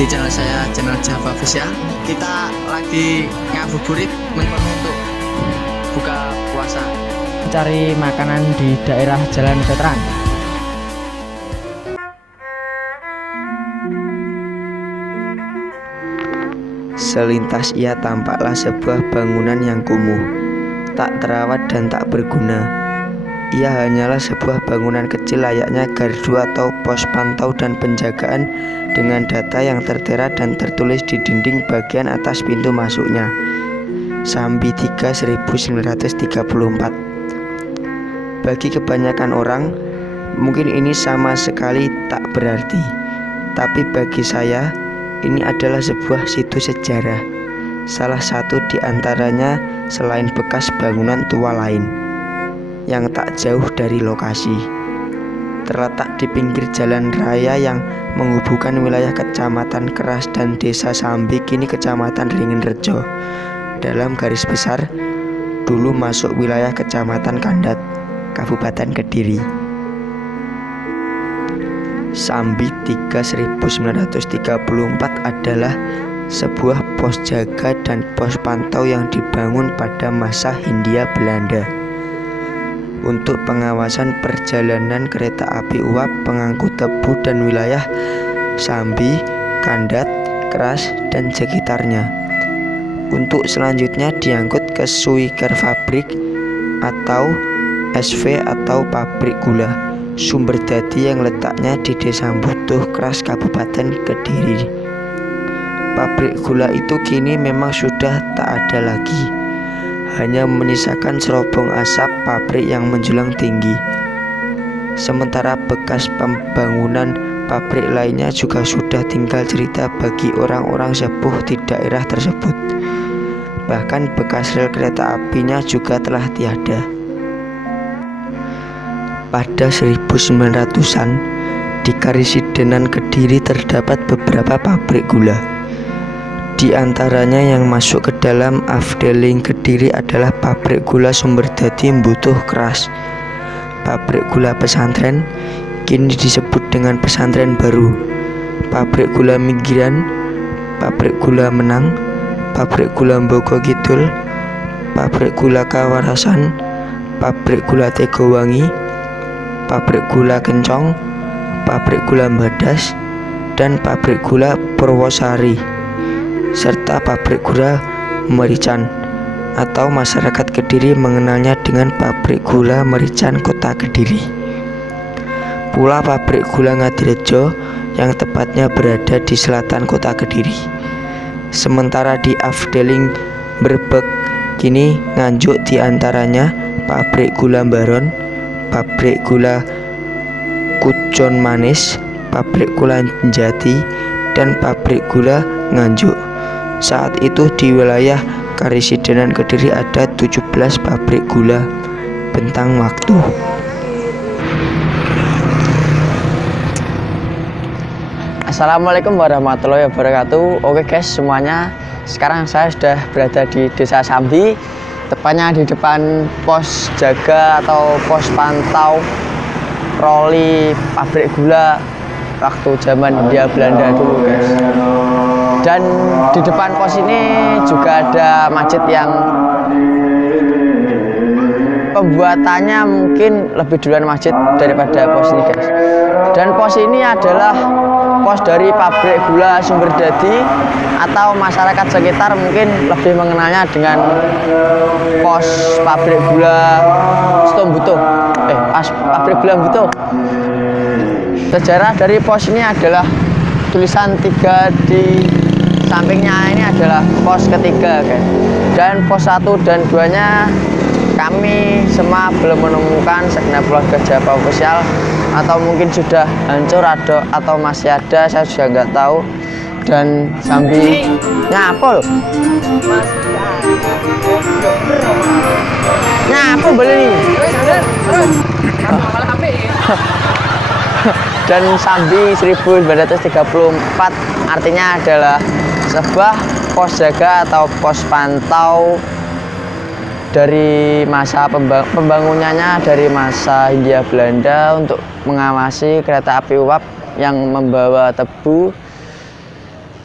di channel saya, channel Java Official. Kita lagi ngabuburit untuk buka puasa. Cari makanan di daerah Jalan Veteran. Selintas ia tampaklah sebuah bangunan yang kumuh, tak terawat dan tak berguna. Ia hanyalah sebuah bangunan kecil layaknya gardu atau pos pantau dan penjagaan dengan data yang tertera dan tertulis di dinding bagian atas pintu masuknya. Sambi 3 1934. Bagi kebanyakan orang, mungkin ini sama sekali tak berarti. Tapi bagi saya, ini adalah sebuah situs sejarah. Salah satu di antaranya selain bekas bangunan tua lain yang tak jauh dari lokasi. Terletak di pinggir jalan raya yang menghubungkan wilayah Kecamatan Keras dan Desa Sambi, kini Kecamatan Ringenrejo. Dalam garis besar, dulu masuk wilayah Kecamatan Kandat, Kabupaten Kediri. Sambi 3 1934 adalah sebuah pos jaga dan pos pantau yang dibangun pada masa Hindia Belanda untuk pengawasan perjalanan kereta api uap pengangkut tebu dan wilayah Sambi, Kandat, Keras, dan sekitarnya. Untuk selanjutnya diangkut ke Suiker Fabrik atau SV atau pabrik gula Sumberdadi yang letaknya di Desa Butuh Keras, Kabupaten Kediri. Pabrik gula itu kini memang sudah tak ada lagi, hanya menyisakan serobong asap pabrik yang menjulang tinggi. Sementara bekas pembangunan pabrik lainnya juga sudah tinggal cerita bagi orang-orang sepuh di daerah tersebut. Bahkan bekas rel kereta apinya juga telah tiada. Pada 1900-an, di Karisidenan Kediri terdapat beberapa pabrik gula. Di antaranya yang masuk ke dalam Afdeling Kediri adalah pabrik gula Sumberdadi Butuh Keras, pabrik gula pesantren, kini disebut dengan pesantren baru, pabrik gula Migran, pabrik gula Menang, pabrik gula Bogo Kidul, pabrik gula Kawarasan, pabrik gula Tegowangi, pabrik gula Kencong, pabrik gula Badas, dan pabrik gula Purwosari, serta pabrik gula Merican atau masyarakat Kediri mengenalnya dengan pabrik gula Merican Kota Kediri. Pula pabrik gula Ngadirejo yang tepatnya berada di selatan Kota Kediri. Sementara di Afdeling Brebek kini Nganjuk diantaranya pabrik gula Baron, pabrik gula Kucon Manis, pabrik gula Jati, dan pabrik gula Nganjuk. Saat itu di wilayah Karisidenan Kediri ada 17 pabrik gula bentang waktu. Assalamualaikum warahmatullahi wabarakatuh. Oke guys semuanya, sekarang saya sudah berada di Desa Sambi, tepatnya di depan pos jaga atau pos pantau roli pabrik gula waktu zaman Hindia Belanda dulu guys. Dan di depan pos ini juga ada masjid yang pembuatannya mungkin lebih duluan masjid daripada pos ini guys. Dan pos ini adalah pos dari pabrik gula Sumberdadi atau masyarakat sekitar mungkin lebih mengenalnya dengan pos pabrik gula Stombutuh. Pabrik gula Butuh. Sejarah dari pos ini adalah tulisan 3 di sampingnya ini adalah pos ketiga guys. Dan pos 1 dan 2 nya kami semua belum menemukan segenap keluarga Java Official, atau mungkin sudah hancur atau masih ada, saya juga nggak tahu. Dan Sambi nyapa loh, nyapa beli. Dan Sambi 1934 artinya adalah sebuah pos jaga atau pos pantau dari masa pembangunannya dari masa Hindia Belanda untuk mengawasi kereta api uap yang membawa tebu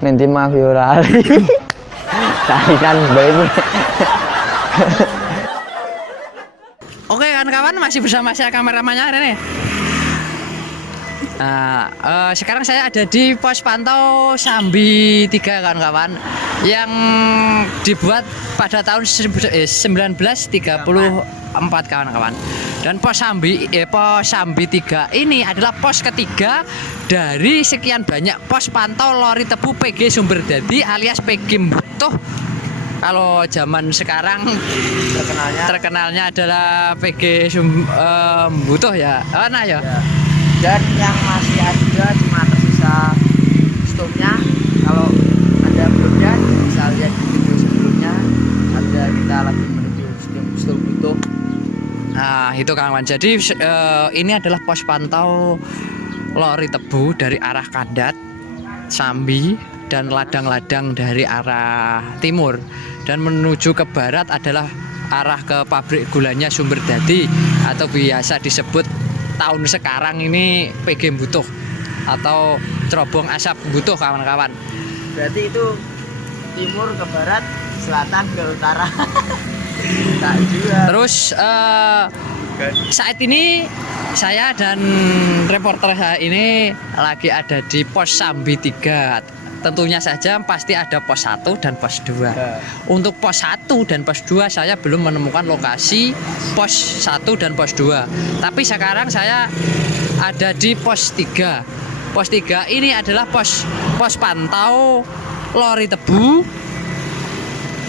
Nanti mah yo lali. Tarikan baik. Oke kawan-kawan, masih bersama saya kameramannya Rene. Nah, sekarang saya ada di pos pantau Sambi 3 kawan-kawan, yang dibuat pada tahun 1934 kawan-kawan. Dan pos Sambi 3 ini adalah pos ketiga dari sekian banyak pos pantau lori tebu PG Sumberdadi alias PG Mbutuh. Kalau zaman sekarang terkenalnya adalah PG Mbutuh ya. Nah ya. Dan yang masih ada cuma tersisa stoknya. Kalau ada belumnya bisa lihat di video sebelumnya, ada kita lagi menuju stok itu. Nah itu kawan. Jadi ini adalah pos pantau lori tebu dari arah Kandat, Sambi, dan ladang-ladang dari arah timur. Dan menuju ke barat adalah arah ke pabrik gulanya Sumberdadi, atau biasa disebut tahun sekarang ini PG Mbutuh atau Cerobong Asap Mbutuh kawan-kawan. Berarti itu timur ke barat, selatan ke utara. Tak juga. Terus saat ini saya dan reporter saya ini lagi ada di pos Sambi 3. Tentunya saja pasti ada pos 1 dan pos 2. Untuk pos 1 dan pos 2 saya belum menemukan lokasi pos 1 dan pos 2. Tapi sekarang saya ada di pos 3. Pos 3 ini adalah pos pantau lori tebu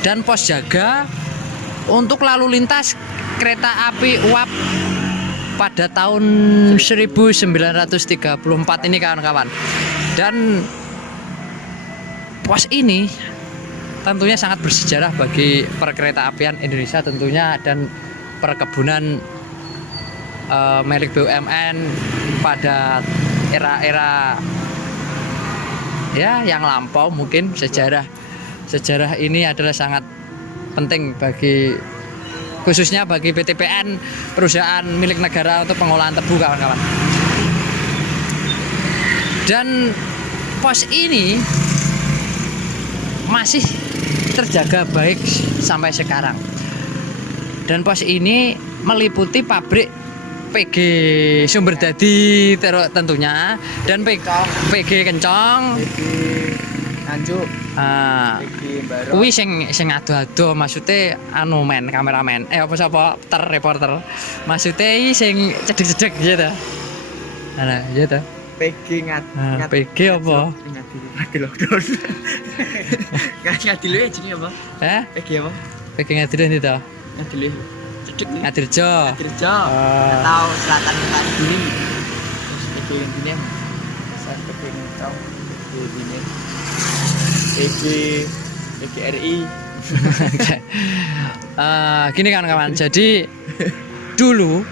dan pos jaga untuk lalu lintas kereta api uap pada tahun 1934 ini kawan-kawan. Dan pos ini tentunya sangat bersejarah bagi perkereta apian Indonesia tentunya, dan perkebunan milik BUMN pada era-era ya yang lampau. Mungkin sejarah ini adalah sangat penting bagi, khususnya bagi PTPN, perusahaan milik negara untuk pengolahan tebu kawan-kawan. Dan pos ini masih terjaga baik sampai sekarang. Dan pos ini meliputi pabrik PG Sumberdadi tentunya, dan PG Kencong, PG Nganjuk, PG Barok. kuwi sing ado-ado, maksudnya anu men kameramen. Apa reporter. Maksudnya sing cedek-cedek gitu. Nah, gitu. PG PG apa? Ngadi lockdown. Ngadi lu jenenge apa? PG apa? PG Ngadilen itu. Ngadi lu. Cedek nih. Ngadirjo. Atau selatan utara Gini. Terus PG Gini. Saya PG Ngecong, PG Gini. PG RI. Gini kawan-kawan. Jadi dulu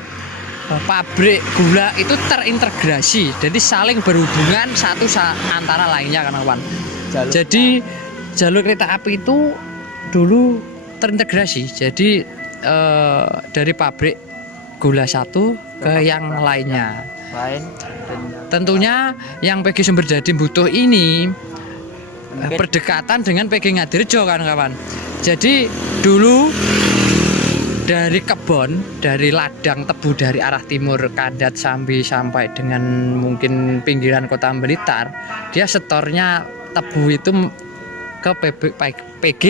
pabrik gula itu terintegrasi, jadi saling berhubungan satu antara lainnya kawan-kawan. Jadi jalur kereta api itu dulu terintegrasi, jadi dari pabrik gula satu ke yang lainnya. Tentunya yang PG Sumberdadi Mbutuh ini berdekatan dengan PG Ngadirjo kawan-kawan. Jadi dulu dari kebon, dari ladang tebu dari arah timur Kandat Sambi sampai dengan mungkin pinggiran kota Blitar, dia setornya tebu itu ke PG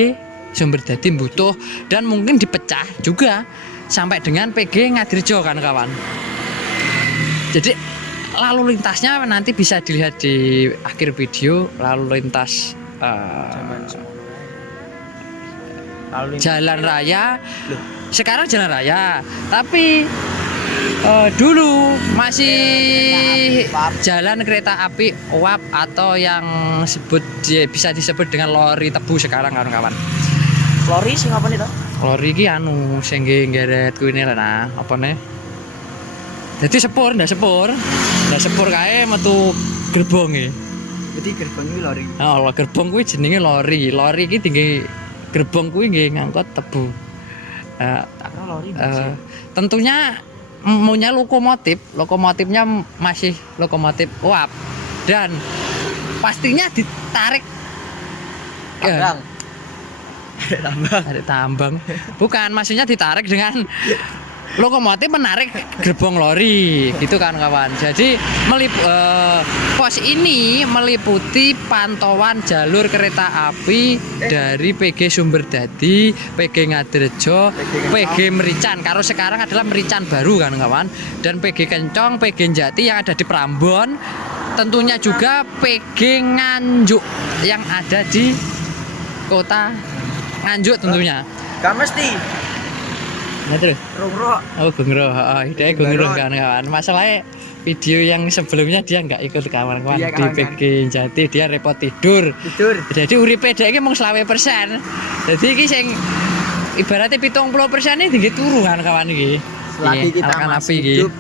Sumberdadi Mbutuh, dan mungkin dipecah juga sampai dengan PG Ngadirjo kawan-kawan. Jadi lalu lintasnya nanti bisa dilihat di akhir video, lalu lintas jalan raya. Sekarang jalan raya, tapi dulu masih jalan kereta api uap, atau yang bisa disebut dengan lori tebu sekarang kawan-kawan. Lori sing apa nih toh? Lori iki anu sing ngeret kuwi nah, apa nih? Jadi ndak sepur kae metu gerbonge. Jadi gerbong iki lori. Oh, gerbong kuwi jenenge lori. Lori iki tinggi gerbong kuwi nggih ngangkut tebu. Tentunya punya lokomotifnya masih lokomotif uap, dan pastinya ditarik tambang. Tarik tambang. Bukan, maksudnya ditarik dengan lokomotif menarik gerbong lori gitu kan kawan. Jadi pos ini meliputi pantauan jalur kereta api dari PG Sumberdadi, PG Ngadirejo, PG Merican. Kalau sekarang adalah Merican baru kan kawan. Dan PG Kencong, PG Jati yang ada di Prambon. Tentunya juga PG Nganjuk yang ada di kota Nganjuk tentunya. Gak mesti. Nah terus. Rungro. Oh Gungro, dia Gungro kawan-kawan. Masalahnya video yang sebelumnya dia nggak ikut kawan-kawan Iya, di PG Jati, dia repot tidur. Jadi uripe dhek iki mung 20%. Jadi iki sing ibaratnya 70% ini tinggi turu kan kawan iki. Selagi Iya, kita alakan masih api iki. hidup,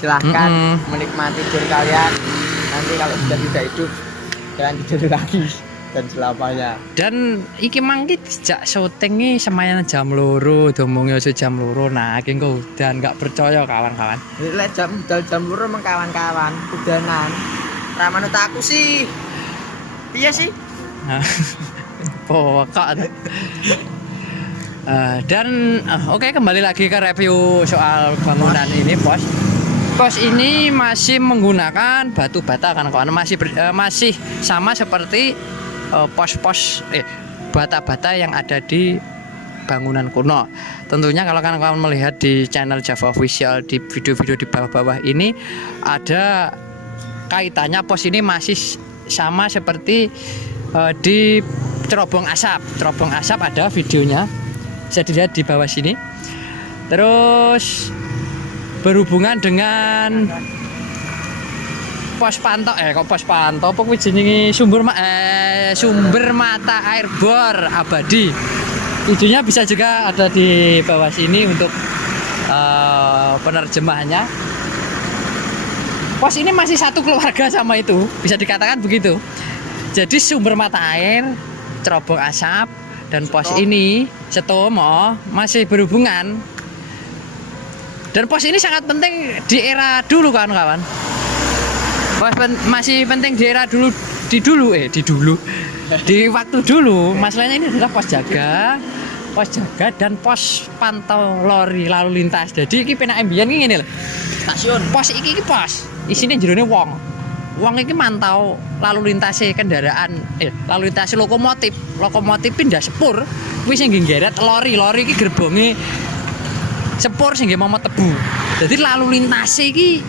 silahkan Mm-mm. menikmati tidur kalian. Nanti kalau sudah tidak hidup, kalian tidur lagi dan selamanya. Dan iki mangki sejak syuting nih semayan jam loro, domongnya jam loro. Nah, iki engko udan nggak percaya kawan-kawan. Lek jam loro meng kawan-kawan, udanan. Ra manut aku sih. Piye sih? Nah, pokok. Dan oke, kembali lagi ke review soal bangunan ini pos. Pos ini masih menggunakan batu bata kan kawan, masih sama seperti pos-pos bata-bata yang ada di bangunan kuno. Tentunya kalau kawan-kawan melihat di channel Java Official di video-video di bawah-bawah ini ada kaitannya, pos ini masih sama seperti di Cerobong Asap. Cerobong Asap ada videonya, bisa dilihat di bawah sini. Terus berhubungan dengan pos pantau pos pantau apa kuwi jenenge sumber mata air bor abadi. Videonya bisa juga ada di bawah sini untuk penerjemahnya. Pos ini masih satu keluarga sama itu, bisa dikatakan begitu. Jadi sumber mata air, Cerobong Asap dan pos ini Setomo masih berhubungan. Dan pos ini sangat penting di era dulu kawan-kawan. Masih penting di era dulu di waktu dulu. Masalahnya ini adalah pos jaga dan pos pantau lori lalu lintas. Jadi iki penake mbiyen iki ngene lho. Stasiun. Pos iki pos. Isine jerone wong. Wong iki mantau lalu lintase kendaraan, lalu lintas lokomotif. Lokomotif pindah sepur, kuwi sing nggeret lori iki gerbonge sepur sing mau tebu. Jadi lalu lintase iki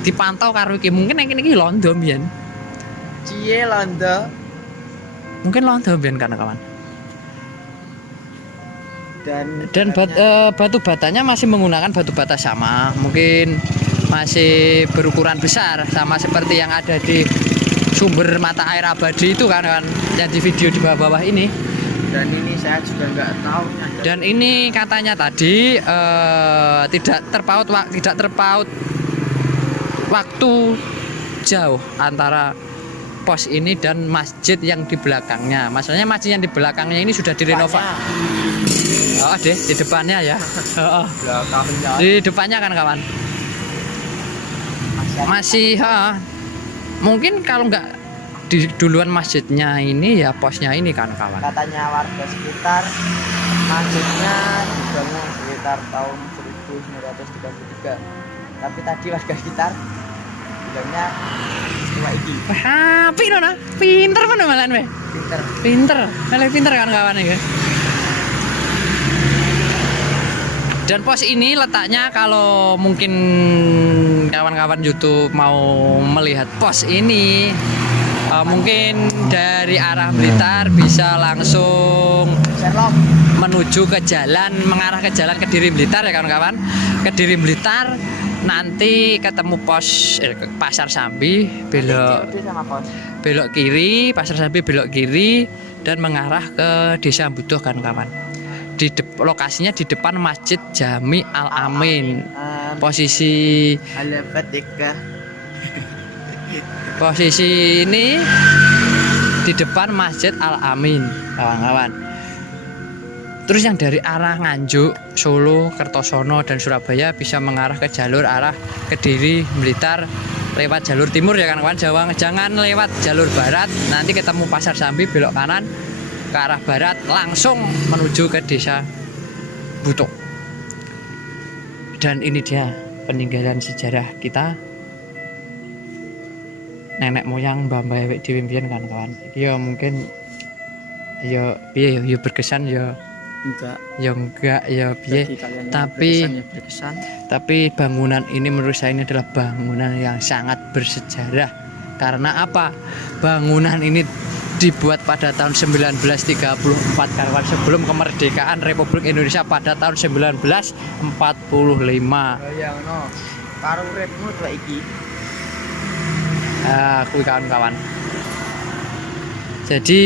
dipantau karo iki. Mungkin yang iki londo mbiyen. Cie londo. Mungkin londo mbiyen kawan-kawan. Dan batu batanya masih menggunakan batu bata sama, mungkin masih berukuran besar sama seperti yang ada di sumber mata air abadi itu kan yang di video di bawah-bawah ini. Dan ini saya juga nggak tahu. Dan ini katanya tadi tidak terpaut waktu jauh antara pos ini dan masjid yang di belakangnya. Maksudnya masjid yang di belakangnya ini sudah direnovasi. Oh, di depannya ya. Belakangnya. Di depannya kan kawan. Masih mungkin kalau nggak di duluan masjidnya ini ya posnya ini kan kawan. Katanya warga sekitar masjidnya dibangun sekitar tahun 1933. Tapi tadi warga sekitar bilangnya cuma iki. Pinter mana malan we? Pinter kan kawan ya. Dan pos ini letaknya kalau mungkin kawan-kawan YouTube mau melihat pos ini mungkin dari arah Blitar bisa langsung menuju ke jalan, mengarah ke jalan Kediri Blitar ya kawan-kawan. Kediri Blitar nanti ketemu pos Pasar Sambi, belok kiri, Pasar Sambi belok kiri dan mengarah ke Desa Butuh kawan-kawan. Lokasinya di depan Masjid Jami Al Amin. Posisi ini di depan Masjid Al Amin, kawan-kawan. Terus yang dari arah Nganjuk, Solo, Kertosono dan Surabaya bisa mengarah ke jalur arah Kediri, Blitar lewat jalur timur ya kawan-kawan. Jangan lewat jalur barat, nanti ketemu Pasar Sambi belok kanan ke arah barat langsung menuju ke desa Butuh. Dan ini dia peninggalan sejarah kita, nenek moyang mbah-mbah ewek dhewe mbiyen kan kawan. Iki ya mungkin ya piye ya berkesan ya enggak ya piye, tapi bangunan ini menurut saya ini adalah bangunan yang sangat bersejarah. Karena apa? Bangunan ini dibuat pada tahun 1934 kawan, sebelum kemerdekaan Republik Indonesia pada tahun 1945. Ya ngono. Karo uripmu tuh iki. Kuwi kawan-kawan. Jadi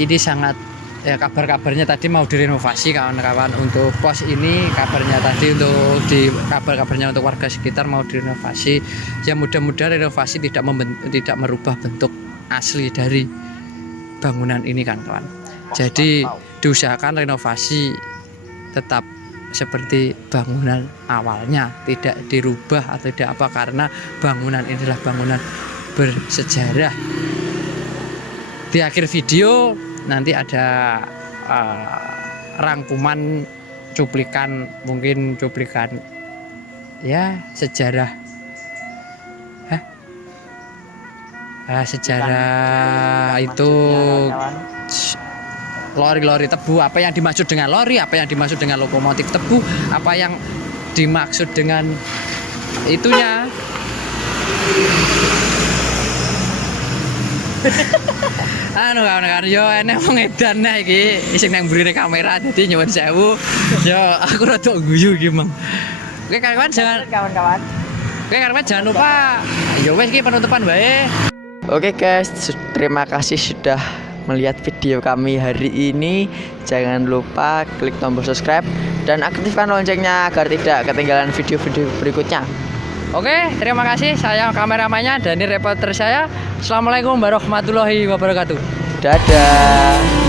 ini sangat ya, kabar-kabarnya tadi mau direnovasi kawan-kawan untuk pos ini. Kabarnya tadi untuk kabar-kabarnya untuk warga sekitar mau direnovasi. Ya mudah-mudahan renovasi tidak merubah bentuk asli dari bangunan ini kan kawan. Jadi diusahakan renovasi tetap seperti bangunan awalnya, tidak dirubah atau tidak apa, karena bangunan ini adalah bangunan bersejarah. Di akhir video nanti ada rangkuman cuplikan, mungkin cuplikan ya sejarah sejarah itu lori-lori tebu, apa yang dimaksud dengan lori, apa yang dimaksud dengan lokomotif tebu, apa yang dimaksud dengan itunya. Kawan-kawan yo enek wong edan nek iki sing nang mburine kamera, dadi nyuwun sewu. Yo aku rada guyu iki, Mang. Oke kawan-kawan jangan lupa. Yo wes iki penutupan wae. Oke guys, terima kasih sudah melihat video kami hari ini. Jangan lupa klik tombol subscribe dan aktifkan loncengnya agar tidak ketinggalan video-video berikutnya. Oke, terima kasih. Saya kameramannya dan ini reporter saya. Assalamualaikum warahmatullahi wabarakatuh. Dadah.